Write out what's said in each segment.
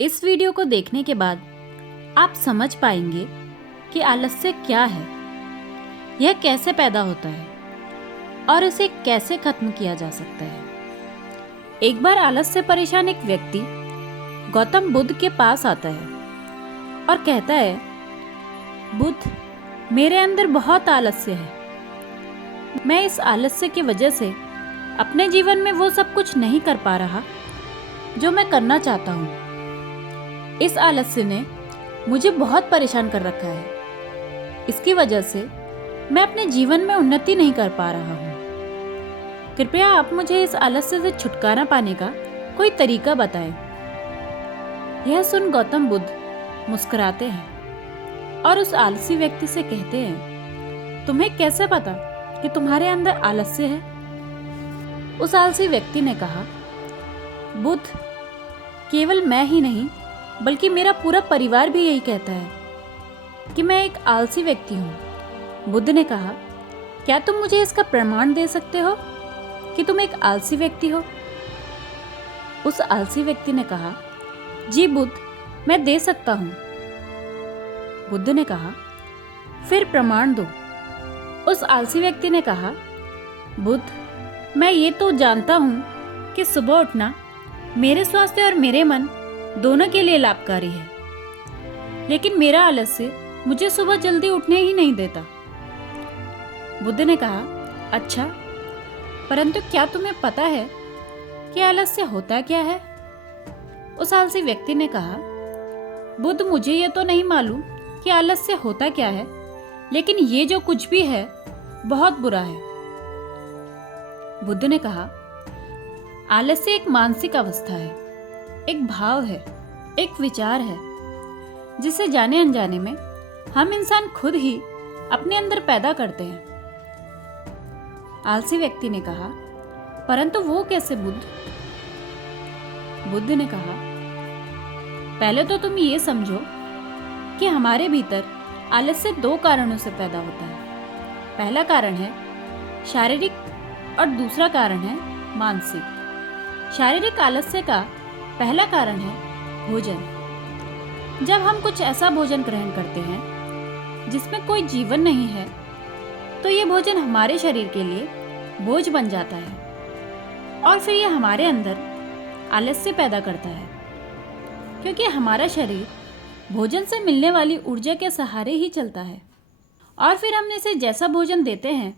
इस वीडियो को देखने के बाद आप समझ पाएंगे कि आलस्य क्या है, यह कैसे पैदा होता है और इसे कैसे खत्म किया जा सकता है। एक बार आलस से परेशान एक व्यक्ति गौतम बुद्ध के पास आता है और कहता है, बुद्ध, मेरे अंदर बहुत आलस्य है। मैं इस आलस्य की वजह से अपने जीवन में वो सब कुछ नहीं कर पा रहा जो मैं करना चाहता हूँ। इस आलस्य ने मुझे बहुत परेशान कर रखा है। इसकी वजह से मैं अपने जीवन में उन्नति नहीं कर पा रहा हूँ। कृपया आप मुझे इस आलस्य से छुटकारा पाने का कोई तरीका बताएं। यह सुन गौतम बुद्ध मुस्कुराते हैं और उस आलसी व्यक्ति से कहते हैं, तुम्हें कैसे पता कि तुम्हारे अंदर आलस्य है? उस आलसी व्यक्ति ने कहा, बुद्ध, केवल मैं ही नहीं बल्कि मेरा पूरा परिवार भी यही कहता है कि मैं एक आलसी व्यक्ति हूँ। बुद्ध ने कहा, क्या तुम मुझे इसका प्रमाण दे सकते हो कि तुम एक आलसी व्यक्ति हो? उस आलसी व्यक्ति ने कहा, जी बुद्ध, मैं दे सकता हूँ। बुद्ध ने कहा, फिर प्रमाण दो। उस आलसी व्यक्ति ने कहा, बुद्ध, मैं ये तो जानता हूँ कि सुबह उठना मेरे स्वास्थ्य और मेरे मन दोनों के लिए लाभकारी है, लेकिन मेरा आलस्य मुझे सुबह जल्दी उठने ही नहीं देता। बुद्ध ने कहा, अच्छा, परंतु क्या तुम्हें पता है कि आलस्य होता क्या है? उस आलसी व्यक्ति ने कहा, बुद्ध, मुझे ये तो नहीं मालूम कि आलस्य होता क्या है, लेकिन ये जो कुछ भी है बहुत बुरा है। बुद्ध ने कहा, आलस्य एक मानसिक अवस्था है, एक भाव है, एक विचार है, जिसे जाने अनजाने में हम इंसान खुद ही अपने अंदर पैदा करते हैं। आलसी व्यक्ति ने कहा, परंतु वो कैसे बुद्ध? बुद्ध ने कहा, पहले तो तुम ये समझो कि हमारे भीतर आलस्य दो कारणों से पैदा होता है। पहला कारण है शारीरिक और दूसरा कारण है मानसिक। शारीरिक आलस्य का पहला कारण है भोजन। जब हम कुछ ऐसा भोजन ग्रहण करते हैं जिसमें कोई जीवन नहीं है, तो ये भोजन हमारे शरीर के लिए बोझ बन जाता है और फिर ये हमारे अंदर आलस्य पैदा करता है, क्योंकि हमारा शरीर भोजन से मिलने वाली ऊर्जा के सहारे ही चलता है और फिर हम इसे जैसा भोजन देते हैं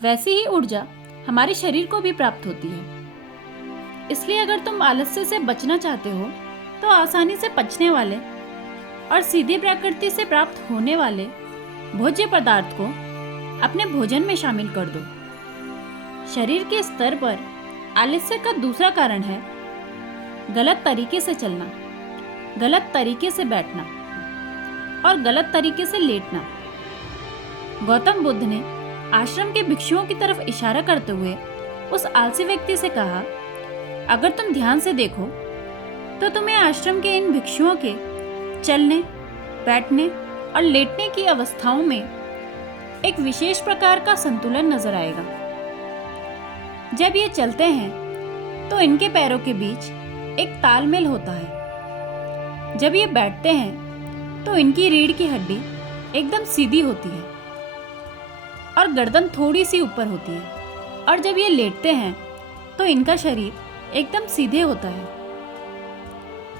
वैसी ही ऊर्जा हमारे शरीर को भी प्राप्त होती है। इसलिए अगर तुम आलस्य से बचना चाहते हो तो आसानी से पचने वाले और सीधे प्रकृति से प्राप्त होने वाले भोज्य पदार्थ को अपने भोजन में शामिल कर दो। शरीर के स्तर पर आलस्य का दूसरा कारण है गलत तरीके से चलना, गलत तरीके से बैठना और गलत तरीके से लेटना। गौतम बुद्ध ने आश्रम के भिक्षुओं की तरफ इशारा करते हुए उस आलसी व्यक्ति से कहा, अगर तुम ध्यान से देखो तो तुम्हें आश्रम के इन भिक्षुओं के चलने, बैठने और लेटने की अवस्थाओं में एक विशेष प्रकार का संतुलन नजर आएगा। जब ये चलते हैं तो इनके पैरों के बीच एक तालमेल होता है। जब ये बैठते हैं तो इनकी रीढ़ की हड्डी एकदम सीधी होती है और गर्दन थोड़ी सी ऊपर होती है, और जब ये लेटते हैं तो इनका शरीर एकदम सीधे होता है।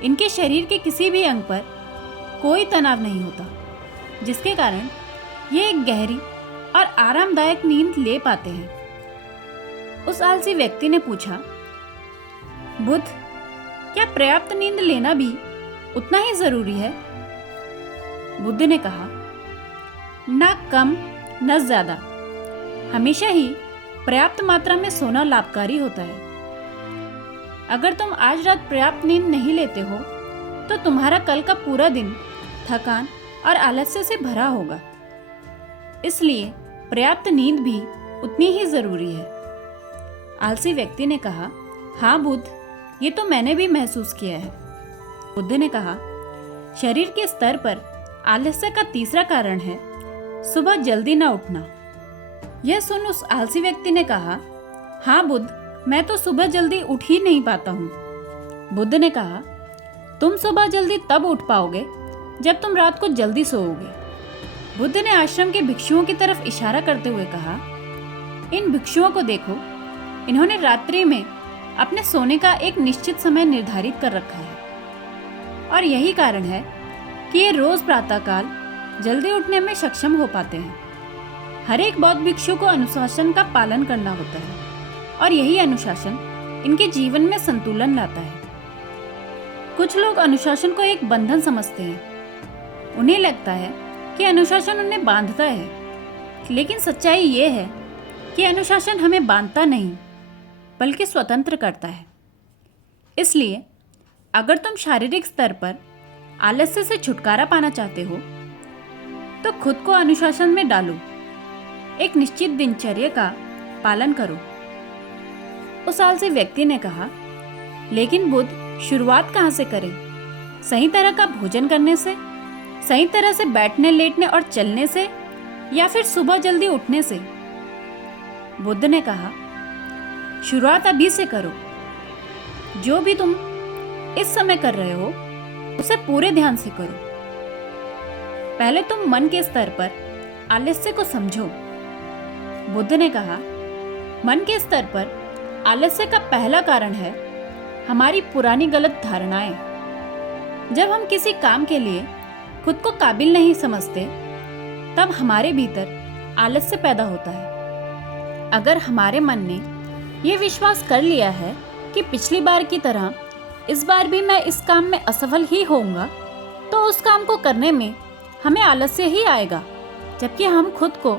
इनके शरीर के किसी भी अंग पर कोई तनाव नहीं होता, जिसके कारण ये एक गहरी और आरामदायक नींद ले पाते हैं। उस आलसी व्यक्ति ने पूछा, बुद्ध, क्या पर्याप्त नींद लेना भी उतना ही जरूरी है? बुद्ध ने कहा, ना कम न ज्यादा, हमेशा ही पर्याप्त मात्रा में सोना लाभकारी होता है। अगर तुम आज रात पर्याप्त नींद नहीं लेते हो तो तुम्हारा कल का पूरा दिन थकान और आलस्य से भरा होगा। इसलिए पर्याप्त नींद भी उतनी ही जरूरी है। आलसी व्यक्ति ने कहा, हाँ बुद्ध, ये तो मैंने भी महसूस किया है। बुद्ध ने कहा, शरीर के स्तर पर आलस्य का तीसरा कारण है सुबह जल्दी न उठना। यह सुन उस आलसी व्यक्ति ने कहा, हाँ बुद्ध, मैं तो सुबह जल्दी उठ ही नहीं पाता हूँ। बुद्ध ने कहा, तुम सुबह जल्दी तब उठ पाओगे जब तुम रात को जल्दी सोओगे। बुद्ध ने आश्रम के भिक्षुओं की तरफ इशारा करते हुए कहा, इन भिक्षुओं को देखो, इन्होंने रात्रि में अपने सोने का एक निश्चित समय निर्धारित कर रखा है और यही कारण है कि ये रोज प्रातःकाल जल्दी उठने में सक्षम हो पाते हैं। हर एक बौद्ध भिक्षु को अनुशासन का पालन करना होता है और यही अनुशासन इनके जीवन में संतुलन लाता है। कुछ लोग अनुशासन को एक बंधन समझते हैं। उन्हें लगता है कि अनुशासन उन्हें बांधता है, लेकिन सच्चाई ये है कि अनुशासन हमें बांधता नहीं बल्कि स्वतंत्र करता है। इसलिए अगर तुम शारीरिक स्तर पर आलस्य से छुटकारा पाना चाहते हो तो खुद को अनुशासन में डालो, एक निश्चित दिनचर्या का पालन करो। उस आलसी व्यक्ति ने कहा, लेकिन बुद्ध, शुरुआत कहाँ से करें? सही तरह का भोजन करने से, सही तरह से बैठने लेटने और चलने से, या फिर सुबह जल्दी उठने से? बुद्ध ने कहा, शुरुआत अभी से करो। जो भी तुम इस समय कर रहे हो उसे पूरे ध्यान से करो। पहले तुम मन के स्तर पर आलस्य को समझो। बुद्ध ने कहा, मन के स्तर पर आलस्य का पहला कारण है हमारी पुरानी गलत धारणाएं। जब हम किसी काम के लिए खुद को काबिल नहीं समझते तब हमारे भीतर आलस्य पैदा होता है। अगर हमारे मन ने यह विश्वास कर लिया है कि पिछली बार की तरह इस बार भी मैं इस काम में असफल ही होऊंगा, तो उस काम को करने में हमें आलस्य ही आएगा, जबकि हम खुद को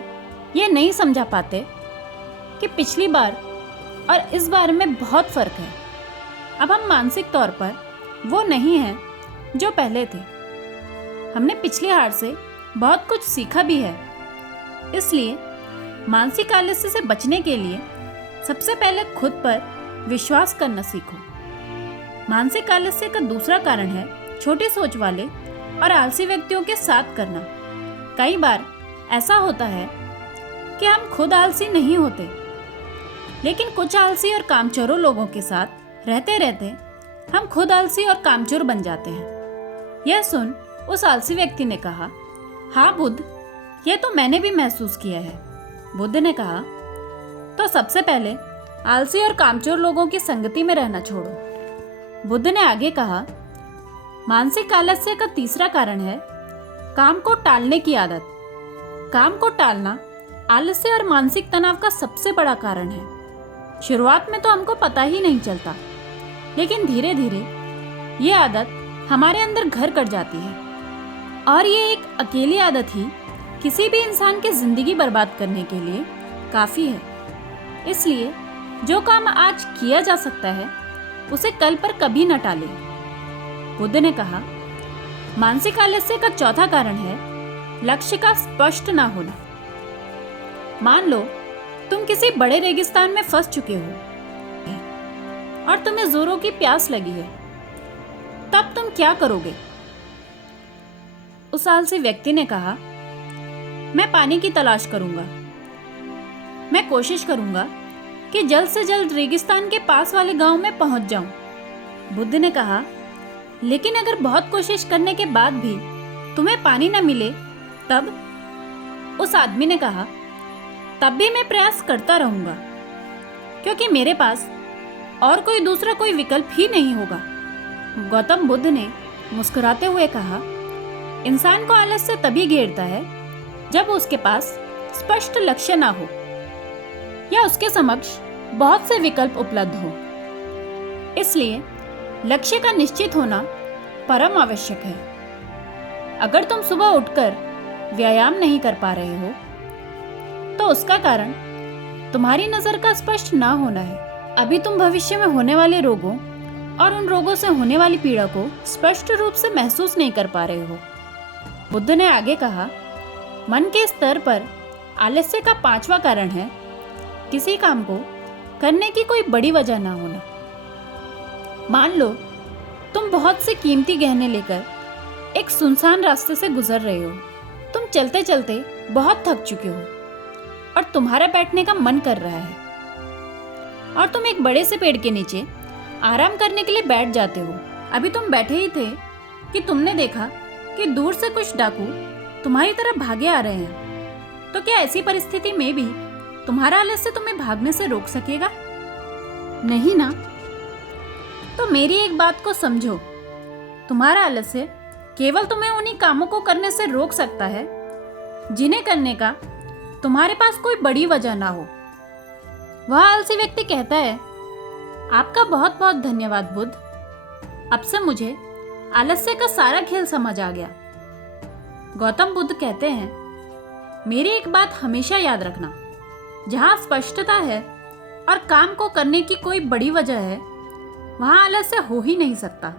यह नहीं समझा पाते कि पिछली बार और इस बार में बहुत फर्क है। अब हम मानसिक तौर पर वो नहीं हैं जो पहले थे। हमने पिछली हार से बहुत कुछ सीखा भी है। इसलिए मानसिक आलस्य से बचने के लिए सबसे पहले खुद पर विश्वास करना सीखो। मानसिक आलस्य का दूसरा कारण है छोटी सोच वाले और आलसी व्यक्तियों के साथ करना। कई बार ऐसा होता है कि हम खुद आलसी नहीं होते, लेकिन कुछ आलसी और कामचोरों लोगों के साथ रहते रहते हम खुद आलसी और कामचोर बन जाते हैं। यह सुन उस आलसी व्यक्ति ने कहा, हाँ बुद्ध, यह तो मैंने भी महसूस किया है। बुद्ध ने कहा, तो सबसे पहले आलसी और कामचोर लोगों की संगति में रहना छोड़ो। बुद्ध ने आगे कहा, मानसिक आलस्य का तीसरा कारण है काम को टालने की आदत। काम को टालना आलस्य और मानसिक तनाव का सबसे बड़ा कारण है। शुरुआत में तो हमको पता ही नहीं चलता, लेकिन धीरे धीरे ये आदत हमारे अंदर घर कर जाती है और ये एक अकेली आदत ही किसी भी इंसान की जिंदगी बर्बाद करने के लिए काफी है। इसलिए जो काम आज किया जा सकता है उसे कल पर कभी न टालें। बुद्ध ने कहा, मानसिक आलस्य का चौथा कारण है लक्ष्य का स्पष्ट ना होना। मान लो तुम किसी बड़े रेगिस्तान में फंस चुके हो और तुम्हें जोरों की प्यास लगी है, तब तुम क्या करोगे? उस आलसी व्यक्ति ने कहा, मैं पानी की तलाश करूंगा। मैं कोशिश करूंगा कि जल्द से जल्द रेगिस्तान के पास वाले गांव में पहुंच जाऊं। बुद्ध ने कहा, लेकिन अगर बहुत कोशिश करने के बाद भी तुम्हें पानी न मिले तब? उस आदमी ने कहा, तब भी मैं प्रयास करता रहूंगा, क्योंकि मेरे पास और कोई दूसरा कोई विकल्प ही नहीं होगा। गौतम बुद्ध ने मुस्कुराते हुए कहा, इंसान को आलस्य तभी घेरता है जब उसके पास स्पष्ट लक्ष्य ना हो या उसके समक्ष बहुत से विकल्प उपलब्ध हो। इसलिए लक्ष्य का निश्चित होना परम आवश्यक है। अगर तुम सुबह उठकर व्यायाम नहीं कर पा रहे हो तो उसका कारण तुम्हारी नजर का स्पष्ट ना होना है। अभी तुम भविष्य में होने वाले रोगों और उन रोगों से होने वाली पीड़ा को स्पष्ट रूप से महसूस नहीं कर पा रहे हो। बुद्ध ने आगे कहा, मन के स्तर पर आलस्य का पांचवा कारण है किसी काम को करने की कोई बड़ी वजह ना होना। मान लो तुम बहुत से कीमती गहने लेकर एक सुनसान रास्ते से गुजर रहे हो। तुम चलते चलते बहुत थक चुके हो और तुम्हारा बैठने का मन कर रहा है और तुम एक बड़े से पेड़ के नीचे आराम करने के लिए बैठ जाते हो। अभी तुम बैठे ही थे कि तुमने देखा कि दूर से कुछ डाकू तुम्हारी तरफ भागे आ रहे हैं। तो क्या ऐसी परिस्थिति में भी तुम्हारा आलस्य तुम्हें भागने से रोक सकेगा? नहीं ना। तो मेरी एक बात को समझो, तुम्हारा आलस्य केवल तुम्हें उन्हीं कामों को करने से रोक सकता है जिन्हें करने का तुम्हारे पास कोई बड़ी वजह ना हो। वह आलसी व्यक्ति कहता है, आपका बहुत बहुत धन्यवाद बुद्ध, अब से मुझे आलस्य का सारा खेल समझ आ गया। गौतम बुद्ध कहते हैं, मेरी एक बात हमेशा याद रखना, जहां स्पष्टता है और काम को करने की कोई बड़ी वजह है, वहां आलस्य हो ही नहीं सकता।